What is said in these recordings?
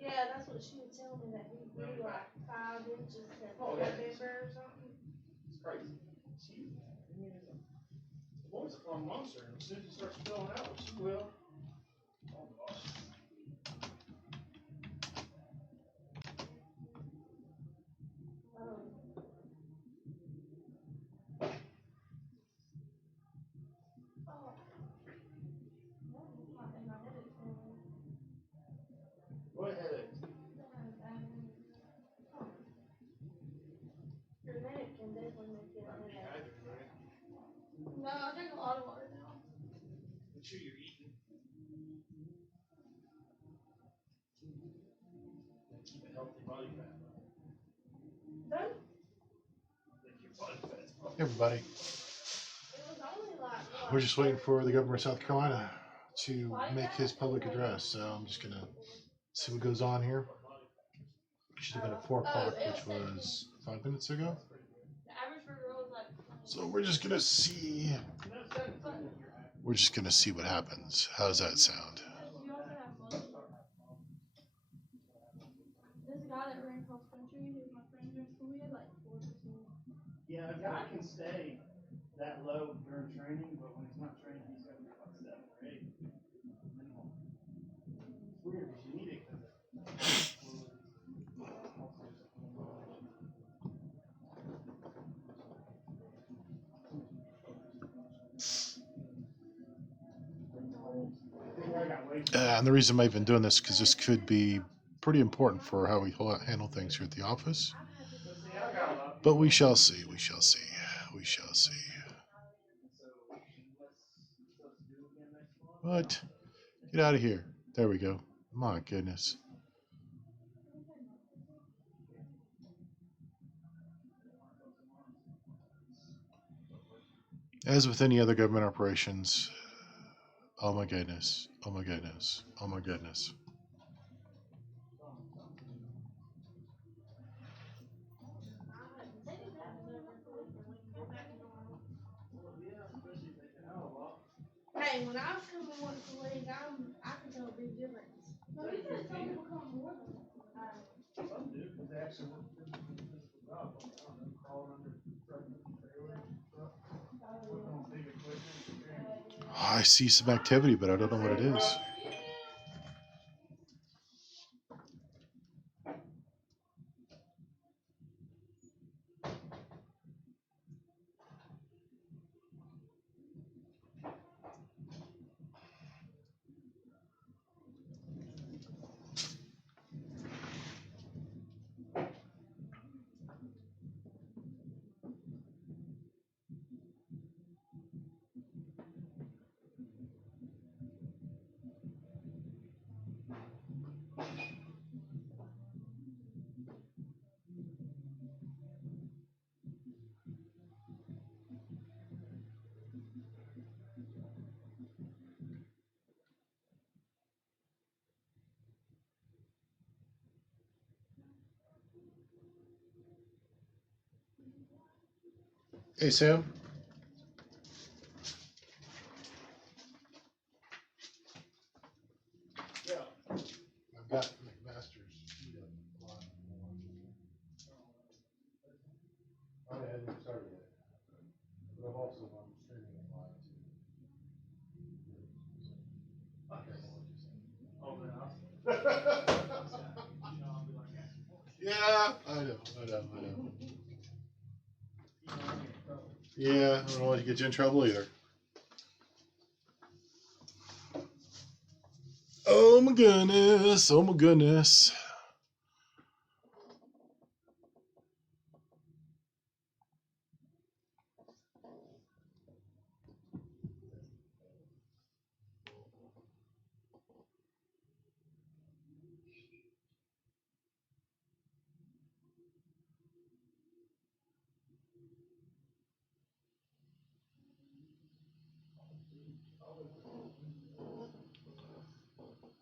Yeah, that's what she was telling me, that he grew like 5 inches to November or something. Um, oh, and my headache's going. Oh, your headache can definitely make you a headache. No, I drink a lot of water now. Done? Hey everybody, It was only like we're just waiting for the governor of South Carolina to make his public address, so I'm just gonna see what goes on here. Should have been at 4 o'clock, which was 5 minutes ago. the average for a girl is like. So we're just gonna see. We're just gonna see what happens. How does that sound? You also have money. This guy that ran cross country, he was my friend during school, he had like 4%. Yeah, a guy can stay that low during training, but when he's not training, he's got to be like 7 or 8 minimum. It's weird because you need it because And the reason I've been doing this because this could be pretty important for how we handle things here at the office. But we shall see. We shall see. We shall see. What? Get out of here. There we go. My goodness. As with any other government operations, oh my goodness. Oh my goodness. Oh my goodness. Hey, when I was coming once a week, I can tell a big difference. No, you said some people come more than some do because they actually work physical jobs. Like, I don't know, crawling under trucks and trailers and stuff, working on big equipment. I see some activity, but I don't know what it is. Hey, Sam. Yeah. I've got McMaster's heat up line. I haven't started yet, but I've also streaming in line too. Oh, man. Yeah, I know. Yeah, I don't want to get you in trouble either. Oh my goodness. Oh my goodness.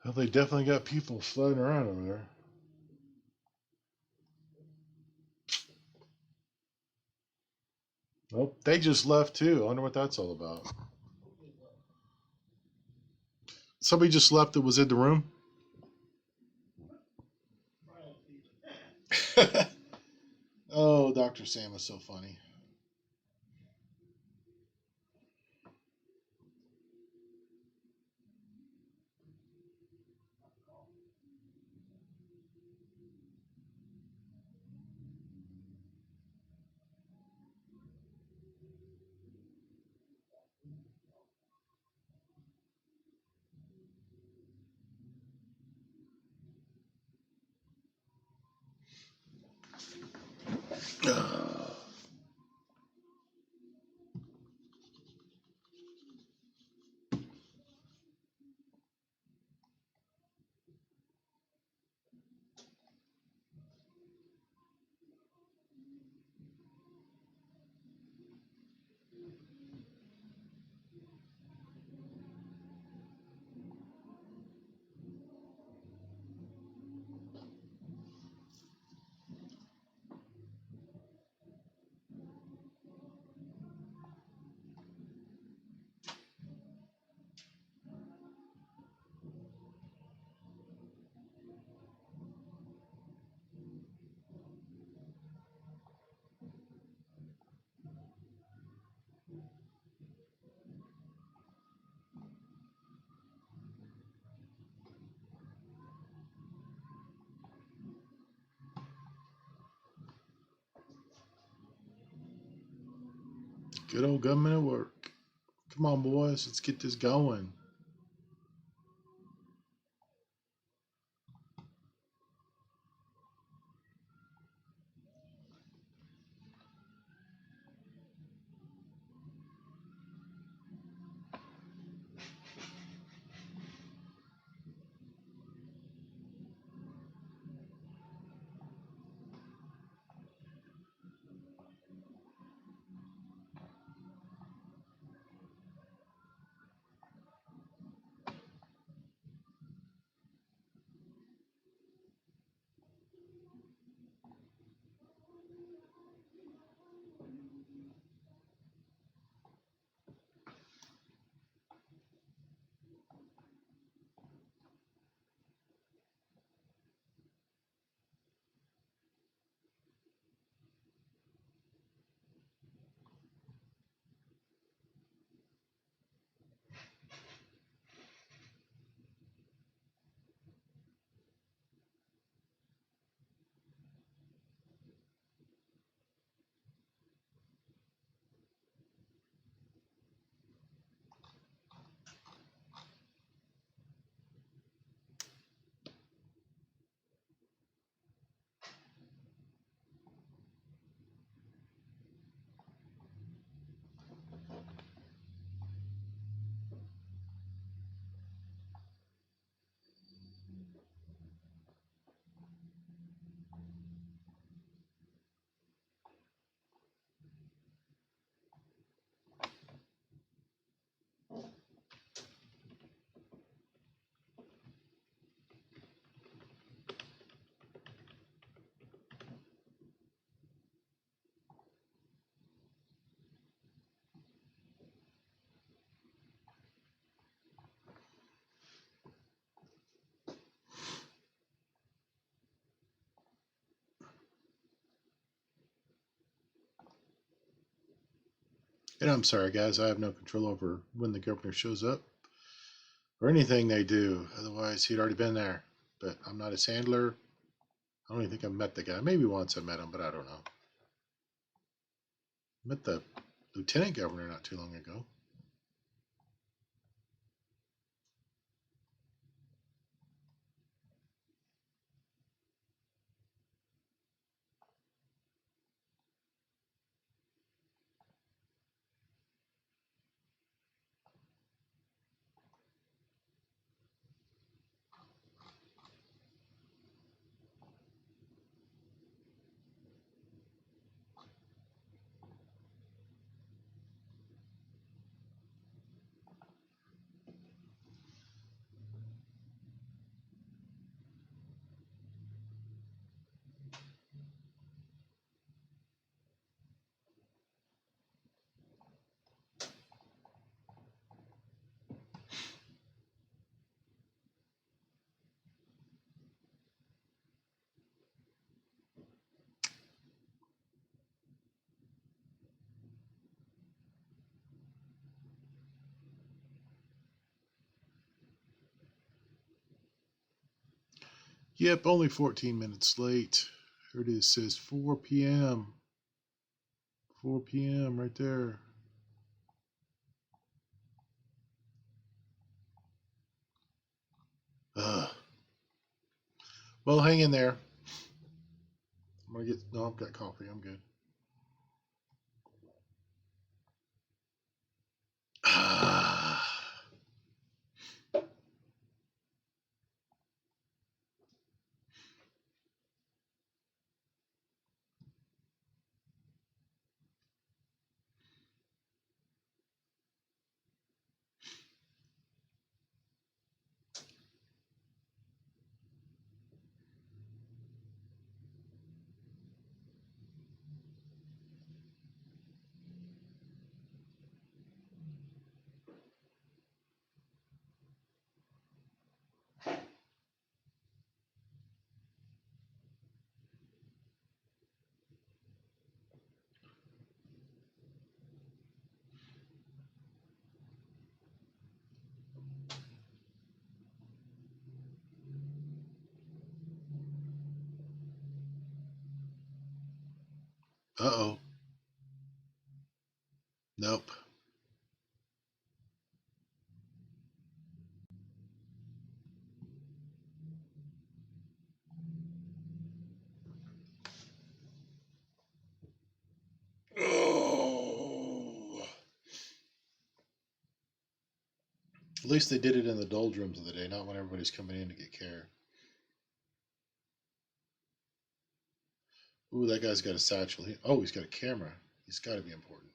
Well, they definitely got people floating around over there. Oh, they just left too. I wonder what that's all about. Somebody just left that was in the room. Oh, Dr. Sam is so funny. Good old government at work. Come on, boys. Let's get this going. And I'm sorry, guys. I have no control over when the governor shows up or anything they do. Otherwise, he'd already been there. But I'm not his handler. I don't even think I've met the guy. Maybe once I met him, but I don't know. Met the lieutenant governor not too long ago. Yep, only 14 minutes late. Here it is, says 4 p.m. 4 p.m. right there. Ugh. Well, hang in there. I'm gonna get. No, I've got coffee. I'm good. Uh-oh. Nope. Oh. At least they did it in the doldrums of the day, not when everybody's coming in to get care. Ooh, that guy's got a satchel. He's got a camera. He's got to be important.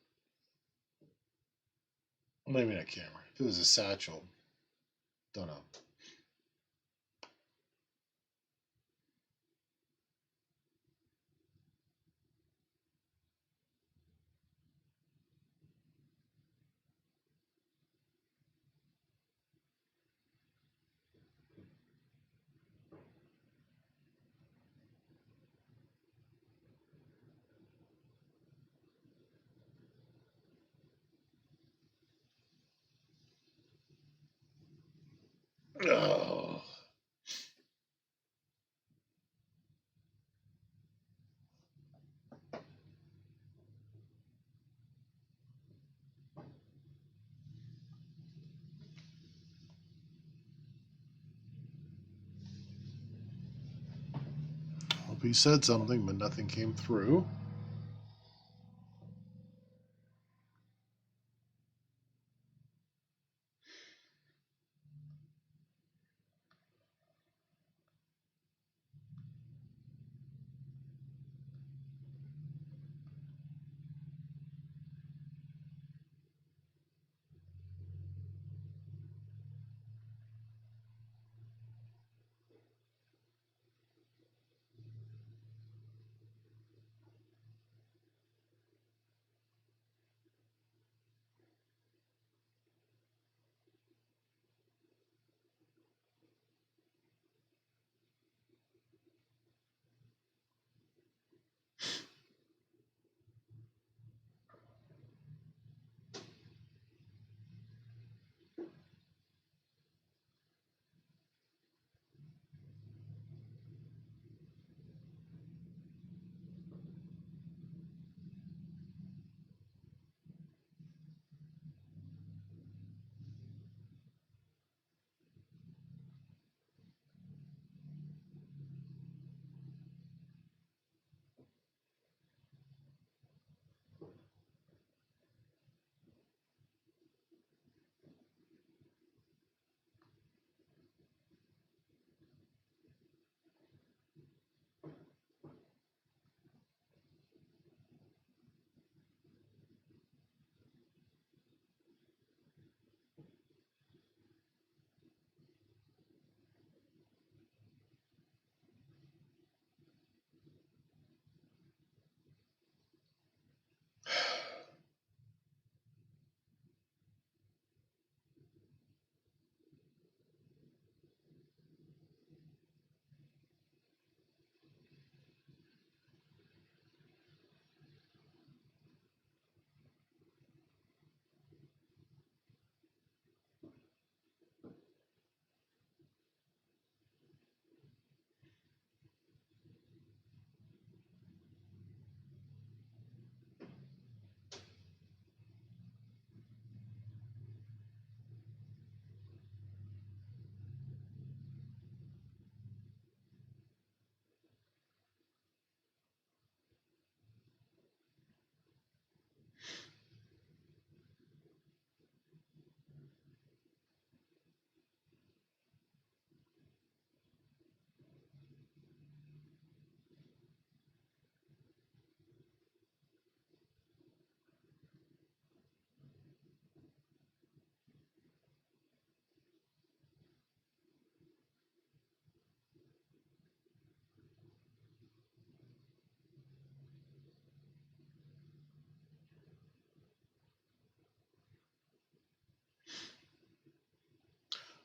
Maybe not camera. If it was a satchel, don't know. Oh. Hope he said something, but nothing came through.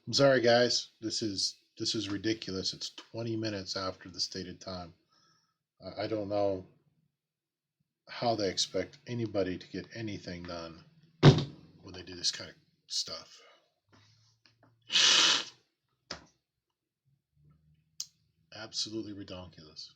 I'm sorry, guys. This is ridiculous. It's 20 minutes after the stated time. I don't know how they expect anybody to get anything done when they do this kind of stuff. Absolutely redonkulous.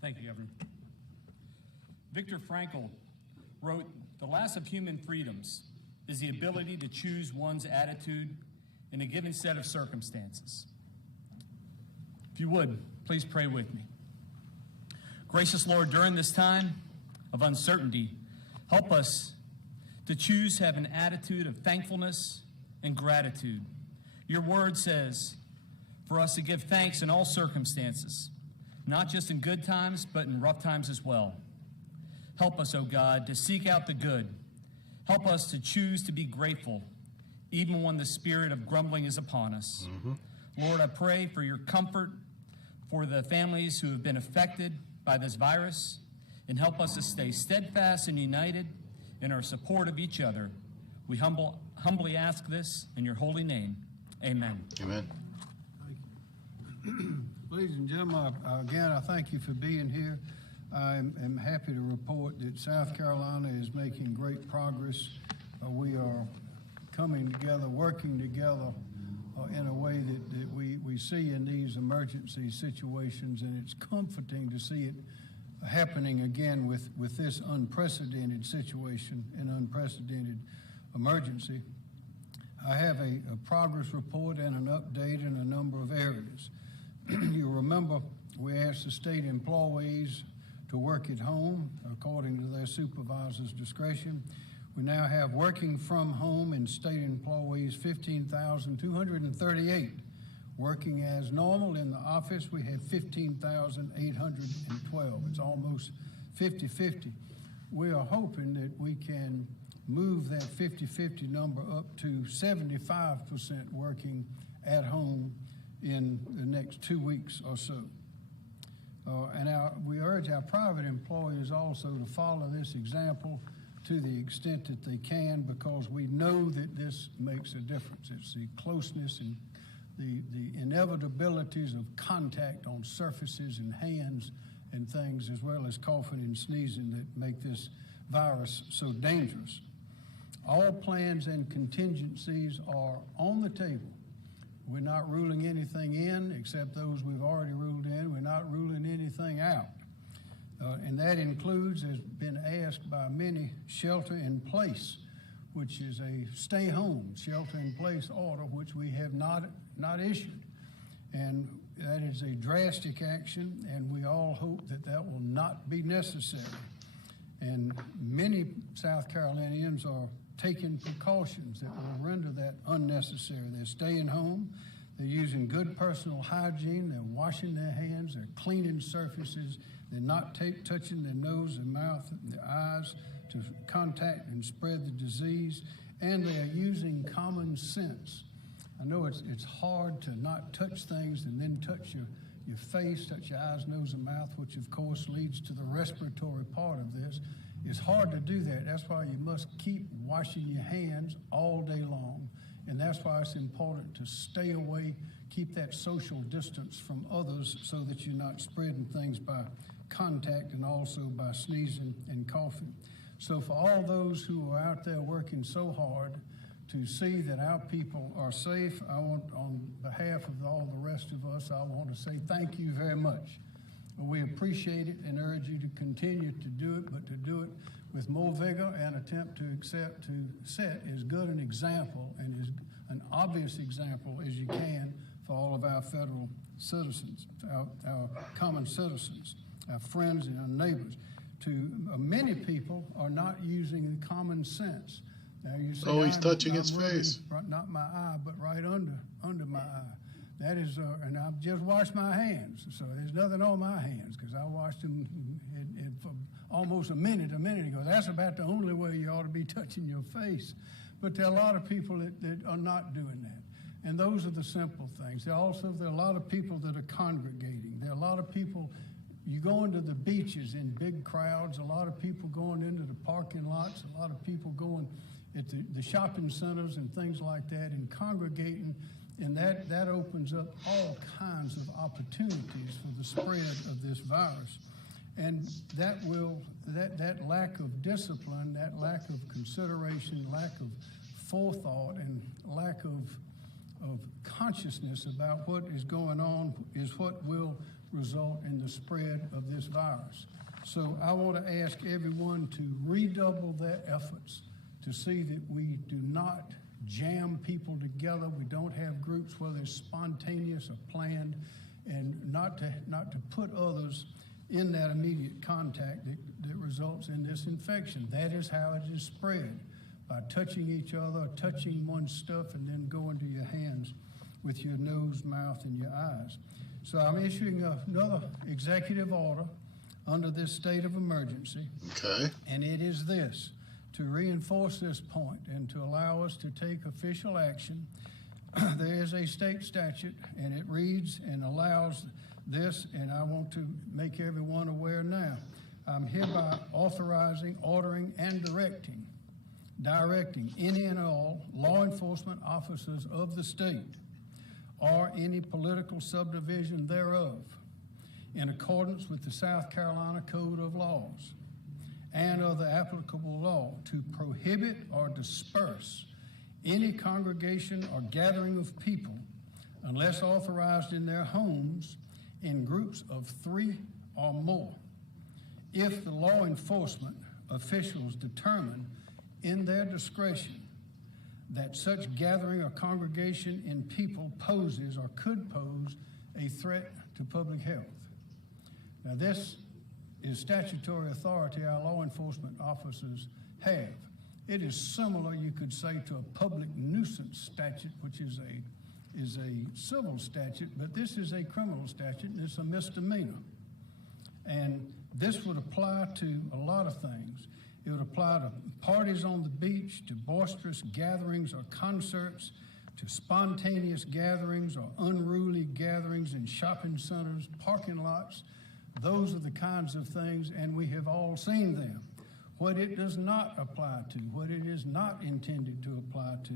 Thank you, Evan. Viktor Frankl wrote, "The last of human freedoms is the ability to choose one's attitude in a given set of circumstances." If you would, please pray with me. Gracious Lord, during this time of uncertainty, help us to choose to have an attitude of thankfulness and gratitude. Your word says for us to give thanks in all circumstances, not just in good times, but in rough times as well. Help us, O God, to seek out the good. Help us to choose to be grateful, even when the spirit of grumbling is upon us. Lord, I pray for your comfort for the families who have been affected by this virus, and help us to stay steadfast and united in our support of each other. We humbly ask this in your holy name. Amen. Amen. Ladies and gentlemen, again, I thank you for being here. I am happy to report that South Carolina is making great progress. We are coming together, working together in a way that we see in these emergency situations, and it's comforting to see it happening again with this unprecedented situation and unprecedented emergency. I have a progress report and an update in a number of areas. You remember we asked the state employees to work at home according to their supervisor's discretion. We now have working from home in state employees 15,238. Working as normal in the office, we have 15,812. It's almost 50-50. We are hoping that we can move that 50-50 number up to 75% working at home in the next 2 weeks or so. We urge our private employers also to follow this example to the extent that they can, because we know that this makes a difference. It's the closeness and the inevitabilities of contact on surfaces and hands and things, as well as coughing and sneezing, that make this virus so dangerous. All plans and contingencies are on the table. We're not ruling anything in except those we've already ruled in. We're not ruling anything out. And that includes, as been asked by many, shelter in place, which is a stay home shelter in place order, which we have not issued. And that is a drastic action, and we all hope that that will not be necessary. And many South Carolinians are taking precautions that will render that unnecessary. They're staying home, they're using good personal hygiene, they're washing their hands, they're cleaning surfaces, they're not touching their nose, their mouth, and their eyes to contact and spread the disease. and they are using common sense. I know it's hard to not touch things and then touch your face, touch your eyes, nose, and mouth, which of course leads to the respiratory part of this. It's hard to do that. That's why you must keep washing your hands all day long. And that's why it's important to stay away, keep that social distance from others so that you're not spreading things by contact and also by sneezing and coughing. So for all those who are out there working so hard to see that our people are safe, I want, on behalf of all the rest of us, I want to say thank you very much. We appreciate it and urge you to continue to do it, but to do it with more vigor and attempt to set as good an example and as an obvious example as you can for all of our federal citizens, our common citizens, our friends and our neighbors. Many people are not using common sense. Now you say, he's touching his face. Not my eye, but right under my eye. That is, and I've just washed my hands, so there's nothing on my hands because I washed them for almost a minute ago. That's about the only way you ought to be touching your face. But there are a lot of people that are not doing that. And those are the simple things. There are a lot of people that are congregating. There are a lot of people, you go into the beaches in big crowds, a lot of people going into the parking lots, a lot of people going at the shopping centers and things like that and congregating. And that opens up all kinds of opportunities for the spread of this virus. And that lack of discipline, that lack of consideration, lack of forethought, and lack of consciousness about what is going on is what will result in the spread of this virus. So I want to ask everyone to redouble their efforts to see that we do not jam people together. We don't have groups where there's spontaneous or planned, and not to put others in that immediate contact that results in this infection. That is how it is spread, by touching each other, touching one's stuff, and then going to your hands with your nose, mouth, and your eyes. So I'm issuing another executive order under this state of emergency. Okay. And it is this: to reinforce this point and to allow us to take official action. There is a state statute, and it reads and allows this, and I want to make everyone aware now. I'm hereby authorizing, ordering, and directing any and all law enforcement officers of the state or any political subdivision thereof, in accordance with the South Carolina Code of Laws and other applicable law, to prohibit or disperse any congregation or gathering of people unless authorized in their homes in groups of 3 or more, if the law enforcement officials determine in their discretion that such gathering or congregation in people poses or could pose a threat to public health. Now, this is statutory authority our law enforcement officers have. It is similar, you could say, to a public nuisance statute, which is a civil statute, but this is a criminal statute, and it's a misdemeanor. And this would apply to a lot of things. It would apply to parties on the beach, to boisterous gatherings or concerts, to spontaneous gatherings or unruly gatherings in shopping centers, parking lots. Those are the kinds of things, and we have all seen them. What it does not apply to, what it is not intended to apply to,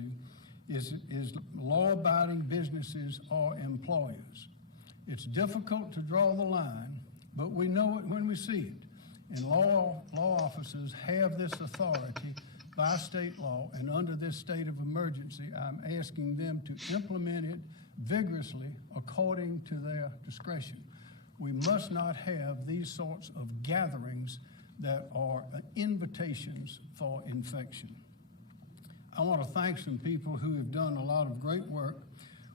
is law-abiding businesses or employers. It's difficult to draw the line, but we know it when we see it. And law officers have this authority by state law, and under this state of emergency, I'm asking them to implement it vigorously according to their discretion. We must not have these sorts of gatherings that are invitations for infection. I want to thank some people who have done a lot of great work.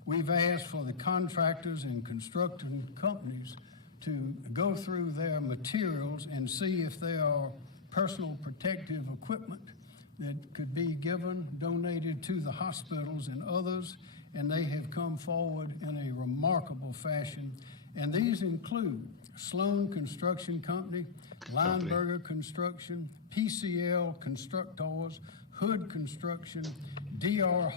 We've asked for the contractors and construction companies to go through their materials and see if there are personal protective equipment that could be given, donated to the hospitals and others, and they have come forward in a remarkable fashion. And these include Sloan Construction Company, Lineberger Construction, PCL Constructors, Hood Construction, D.R.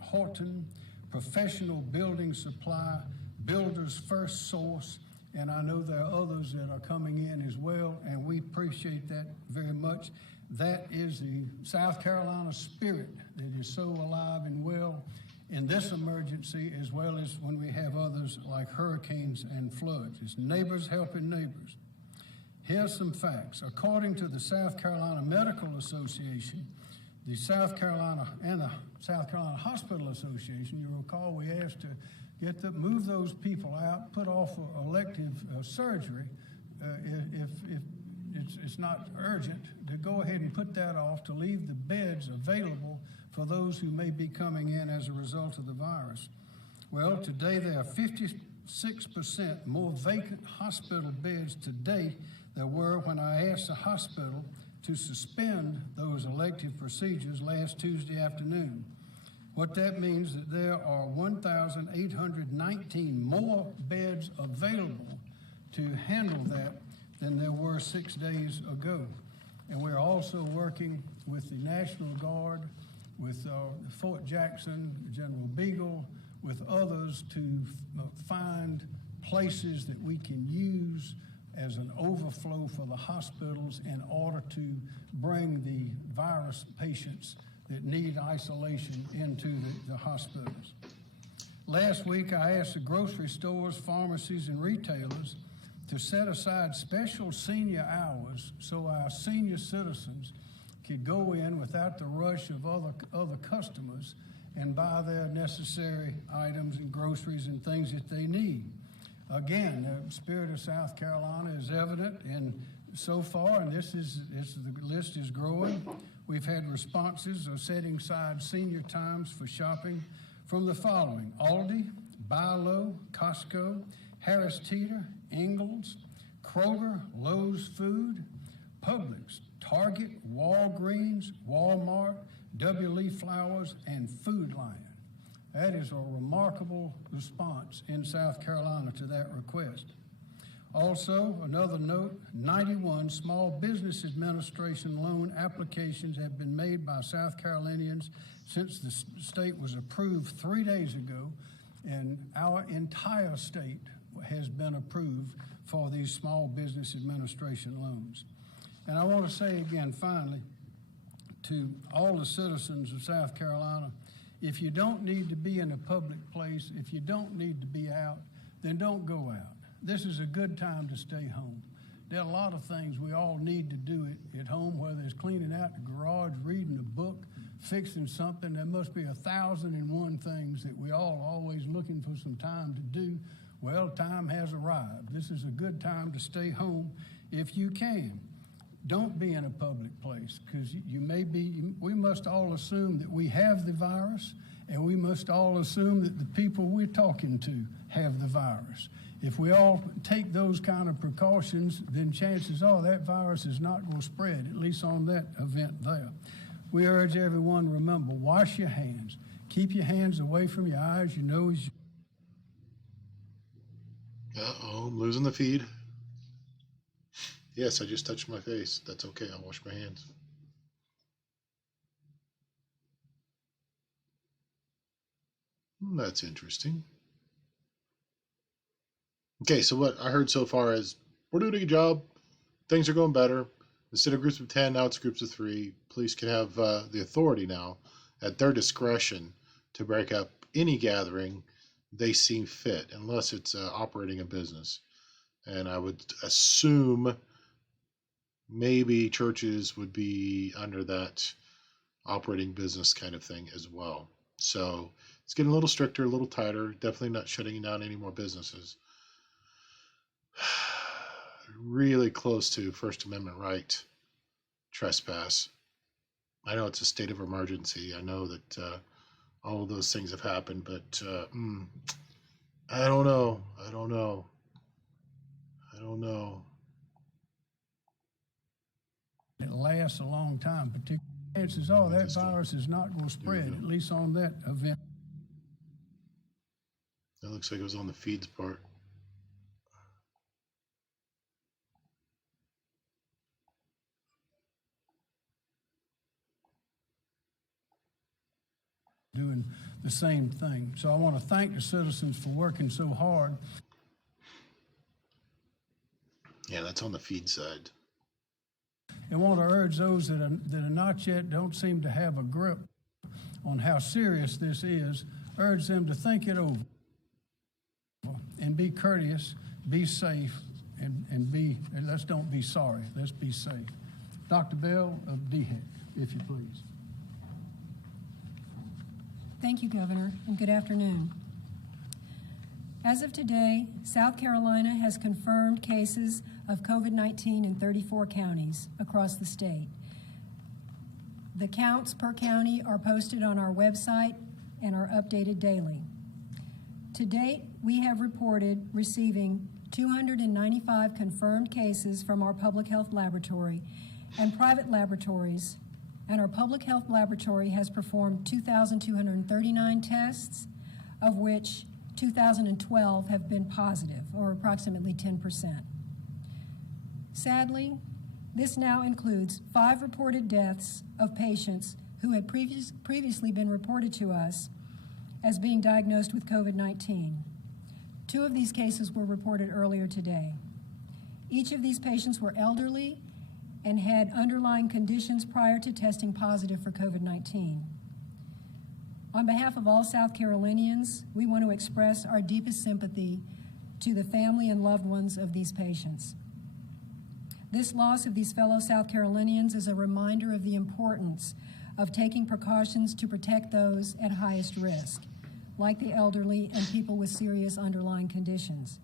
Horton, Professional Building Supply, Builders First Source, and I know there are others that are coming in as well, and we appreciate that very much. That is the South Carolina spirit that is so alive and well in this emergency, as well as when we have others like hurricanes and floods. It's neighbors helping neighbors. Here's some facts. According to the South Carolina Medical Association, the South Carolina Hospital Association, you recall we asked to move those people out, put off elective surgery if it's not urgent, to go ahead and put that off, to leave the beds available for those who may be coming in as a result of the virus. Well, today there are 56% more vacant hospital beds today than were when I asked the hospital to suspend those elective procedures last Tuesday afternoon. What that means is that there are 1,819 more beds available to handle that than there were 6 days ago. And we're also working with the National Guard, with Fort Jackson, General Beagle, with others to find places that we can use as an overflow for the hospitals in order to bring the virus patients that need isolation into the hospitals. Last week, I asked the grocery stores, pharmacies, and retailers to set aside special senior hours so our senior citizens could go in without the rush of other customers and buy their necessary items and groceries and things that they need. Again, the spirit of South Carolina is evident, and so far, and the list is growing. We've had responses of setting aside senior times for shopping from the following: Aldi, Buy Low, Costco, Harris Teeter, Ingles, Kroger, Lowe's Food, Publix, Target, Walgreens, Walmart, W. Lee Flowers, and Food Lion. That is a remarkable response in South Carolina to that request. Also, another note, 91 Small Business Administration loan applications have been made by South Carolinians since the state was approved 3 days ago, and our entire state has been approved for these Small Business Administration loans. And I want to say again, finally, to all the citizens of South Carolina, if you don't need to be in a public place, if you don't need to be out, then don't go out. This is a good time to stay home. There are a lot of things we all need to do at home, whether it's cleaning out the garage, reading a book, fixing something. There must be 1,001 things that we all are always looking for some time to do. Well, time has arrived. This is a good time to stay home if you can. Don't be in a public place, because we must all assume that we have the virus, and we must all assume that the people we're talking to have the virus. If we all take those kind of precautions, then chances are that virus is not going to spread, at least on that event there. We urge everyone, remember, wash your hands. Keep your hands away from your eyes, your nose. Uh-oh, I'm losing the feed. Yes, I just touched my face. That's okay. I'll wash my hands. That's interesting. Okay, so what I heard so far is we're doing a good job. Things are going better. Instead of groups of 10, now it's groups of 3. Police can have the authority now at their discretion to break up any gathering they seem fit, unless it's operating a business. And I would assume maybe churches would be under that operating business kind of thing as well. So it's getting a little stricter, a little tighter, definitely not shutting down any more businesses. Really close to First Amendment right trespass. I know it's a state of emergency. I know that all of those things have happened, but I don't know. It lasts a long time, particularly chances are that virus is not going to spread, at least on that event. That looks like it was on the feeds part. doing the same thing. So I want to thank the citizens for working so hard. Yeah, that's on the feed side. And want to urge those that are not yet, don't seem to have a grip on how serious this is, urge them to think it over and be courteous, be safe, and let's don't be sorry. Let's be safe. Dr. Bell of DHEC, if you please. Thank you, Governor, and good afternoon. As of today, South Carolina has confirmed cases of COVID-19 in 34 counties across the state. The counts per county are posted on our website and are updated daily. To date, we have reported receiving 295 confirmed cases from our public health laboratory and private laboratories, and our public health laboratory has performed 2,239 tests, of which 2,012 have been positive, or approximately 10%. Sadly, this now includes 5 reported deaths of patients who had previously been reported to us as being diagnosed with COVID-19. 2 of these cases were reported earlier today. Each of these patients were elderly and had underlying conditions prior to testing positive for COVID-19. On behalf of all South Carolinians, we want to express our deepest sympathy to the family and loved ones of these patients. This loss of these fellow South Carolinians is a reminder of the importance of taking precautions to protect those at highest risk, like the elderly and people with serious underlying conditions.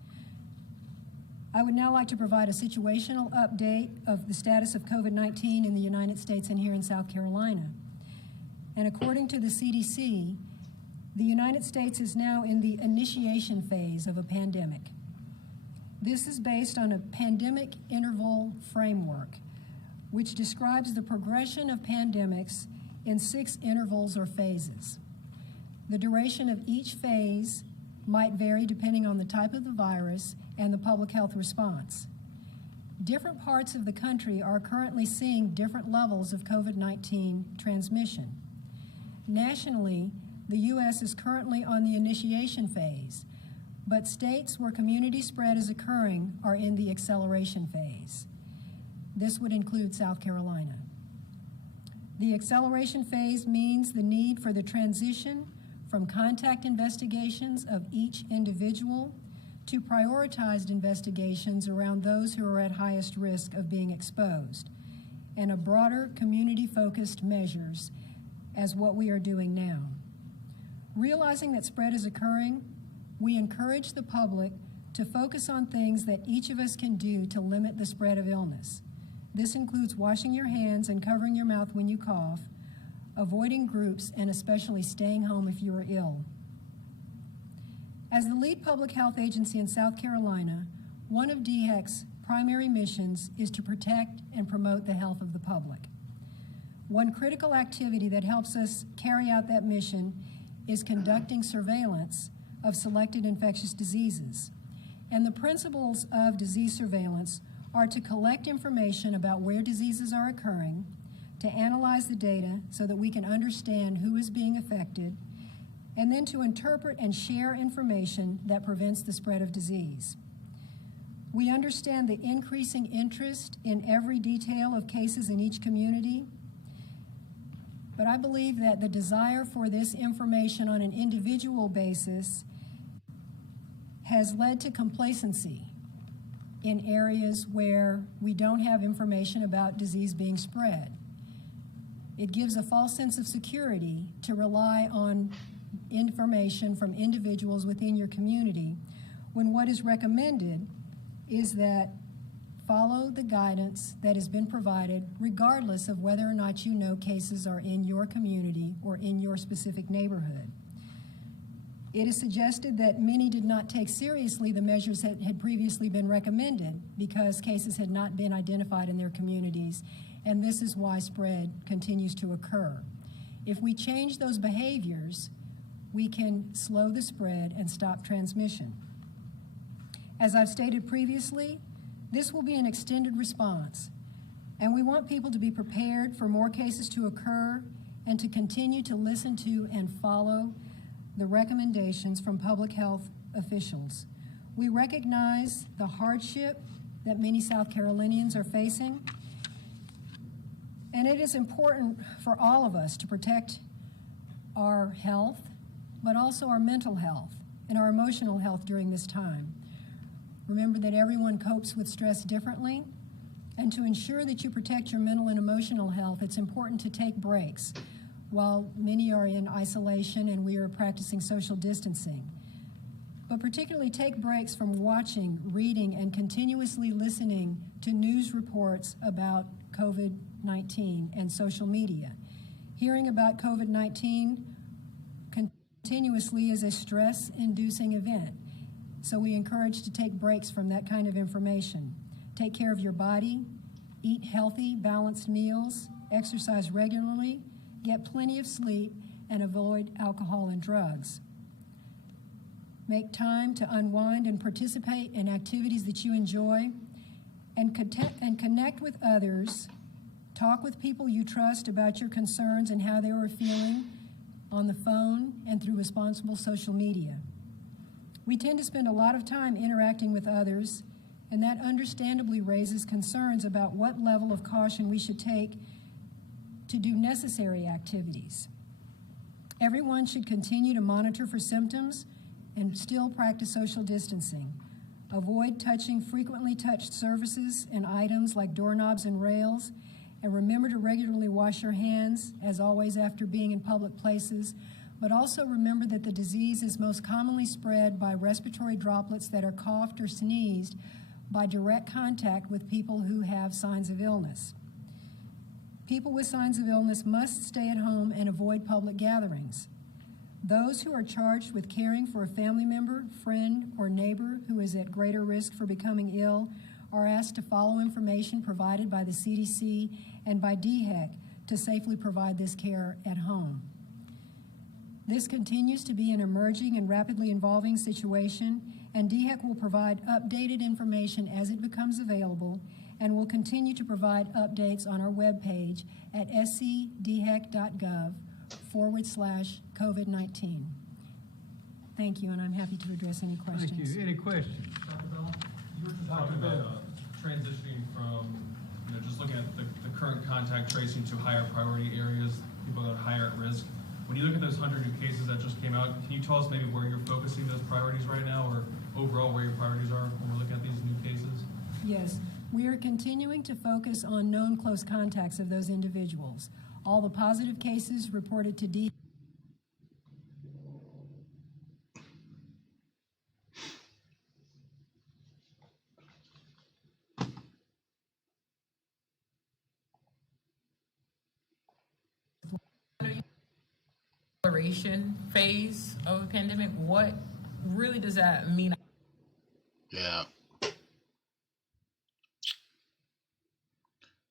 I would now like to provide a situational update of the status of COVID-19 in the United States and here in South Carolina. And according to the CDC, the United States is now in the initiation phase of a pandemic. This is based on a pandemic interval framework, which describes the progression of pandemics in 6 intervals or phases. The duration of each phase might vary depending on the type of the virus and the public health response. Different parts of the country are currently seeing different levels of COVID-19 transmission. Nationally, the U.S. is currently on the initiation phase, but states where community spread is occurring are in the acceleration phase. This would include South Carolina. The acceleration phase means the need for the transition from contact investigations of each individual to prioritized investigations around those who are at highest risk of being exposed, and a broader community-focused measures as what we are doing now. Realizing that spread is occurring, we encourage the public to focus on things that each of us can do to limit the spread of illness. This includes washing your hands and covering your mouth when you cough, avoiding groups, and especially staying home if you are ill. As the lead public health agency in South Carolina, one of DHEC's primary missions is to protect and promote the health of the public. One critical activity that helps us carry out that mission is conducting surveillance of selected infectious diseases. And the principles of disease surveillance are to collect information about where diseases are occurring, to analyze the data so that we can understand who is being affected, and then to interpret and share information that prevents the spread of disease. We understand the increasing interest in every detail of cases in each community, but I believe that the desire for this information on an individual basis has led to complacency in areas where we don't have information about disease being spread. It gives a false sense of security to rely on information from individuals within your community, when what is recommended is that follow the guidance that has been provided regardless of whether or not you know cases are in your community or in your specific neighborhood. It is suggested that many did not take seriously the measures that had previously been recommended because cases had not been identified in their communities, and this is why spread continues to occur. If we change those behaviors, we can slow the spread and stop transmission. As I've stated previously, this will be an extended response, and we want people to be prepared for more cases to occur and to continue to listen to and follow the recommendations from public health officials. We recognize the hardship that many South Carolinians are facing, and it is important for all of us to protect our health, but also our mental health and our emotional health during this time. Remember that everyone copes with stress differently, and to ensure that you protect your mental and emotional health, it's important to take breaks while many are in isolation and we are practicing social distancing. But particularly take breaks from watching, reading, and continuously listening to news reports about COVID-19 and social media. Hearing about COVID-19 continuously is a stress-inducing event, so we encourage to take breaks from that kind of information. Take care of your body, eat healthy, balanced meals, exercise regularly, get plenty of sleep, and avoid alcohol and drugs. Make time to unwind and participate in activities that you enjoy, and connect with others. Talk with people you trust about your concerns and how they are feeling on the phone and through responsible social media. We tend to spend a lot of time interacting with others, and that understandably raises concerns about what level of caution we should take to do necessary activities. Everyone should continue to monitor for symptoms and still practice social distancing. Avoid touching frequently touched surfaces and items like doorknobs and rails, and remember to regularly wash your hands, as always, after being in public places. But also remember that the disease is most commonly spread by respiratory droplets that are coughed or sneezed by direct contact with people who have signs of illness. People with signs of illness must stay at home and avoid public gatherings. Those who are charged with caring for a family member, friend, or neighbor who is at greater risk for becoming ill are asked to follow information provided by the CDC and by DHEC to safely provide this care at home. This continues to be an emerging and rapidly evolving situation, and DHEC will provide updated information as it becomes available, and will continue to provide updates on our webpage at scdhec.gov/COVID-19. Thank you, and I'm happy to address any questions. Thank you. Any questions? Dr. Bell, you were just talking about transitioning from, just looking at the current contact tracing to higher priority areas, people that are higher at risk. When you look at those 100 new cases that just came out, can you tell us maybe where you're focusing those priorities right now, or overall where your priorities are when we're looking at these new cases? Yes, we are continuing to focus on known close contacts of those individuals. All the positive cases reported to DHEC acceleration phase of a pandemic. What really does that mean? Yeah.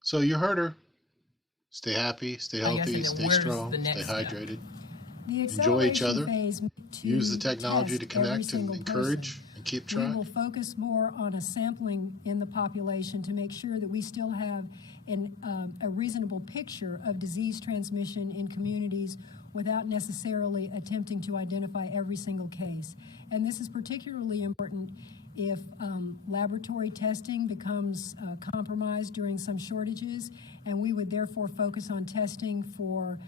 So you heard her. Stay happy, stay I guess, healthy, and then stay where's strong, the stay next step? hydrated. The Enjoy each other. acceleration phase to Use the technology to test every connect and single encourage person. and keep We track. will focus more on a sampling in the population to make sure that we still have a reasonable picture of disease transmission in communities without necessarily attempting to identify every single case. And this is particularly important if laboratory testing becomes compromised during some shortages, and we would therefore focus on testing for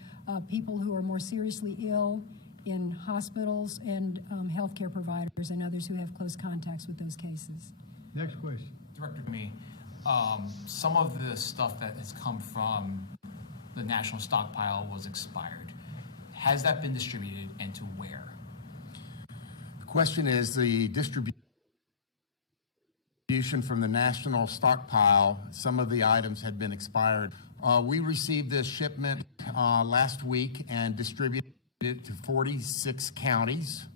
people who are more seriously ill in hospitals and healthcare providers and others who have close contacts with those cases. Next question. Director, me, some of the stuff that has come from the national stockpile was expired. Has that been distributed, and to where? The question is the distribution from the national stockpile. Some of the items had been expired. We received this shipment last week and distributed it to 46 counties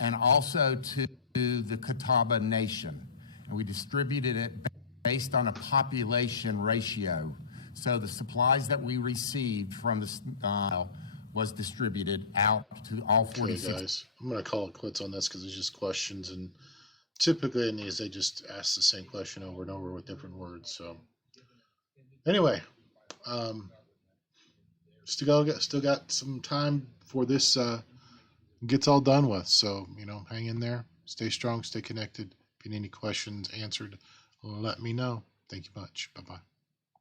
and also to the Catawba Nation. And we distributed it based on a population ratio. So the supplies that we received from the was distributed out to all 46. Okay, guys, I'm going to call it quits on this because it's just questions, and typically in these they just ask the same question over and over with different words. So anyway, still got some time before this gets all done with. So, hang in there, stay strong, stay connected. If you need any questions answered, let me know. Thank you much. Bye-bye.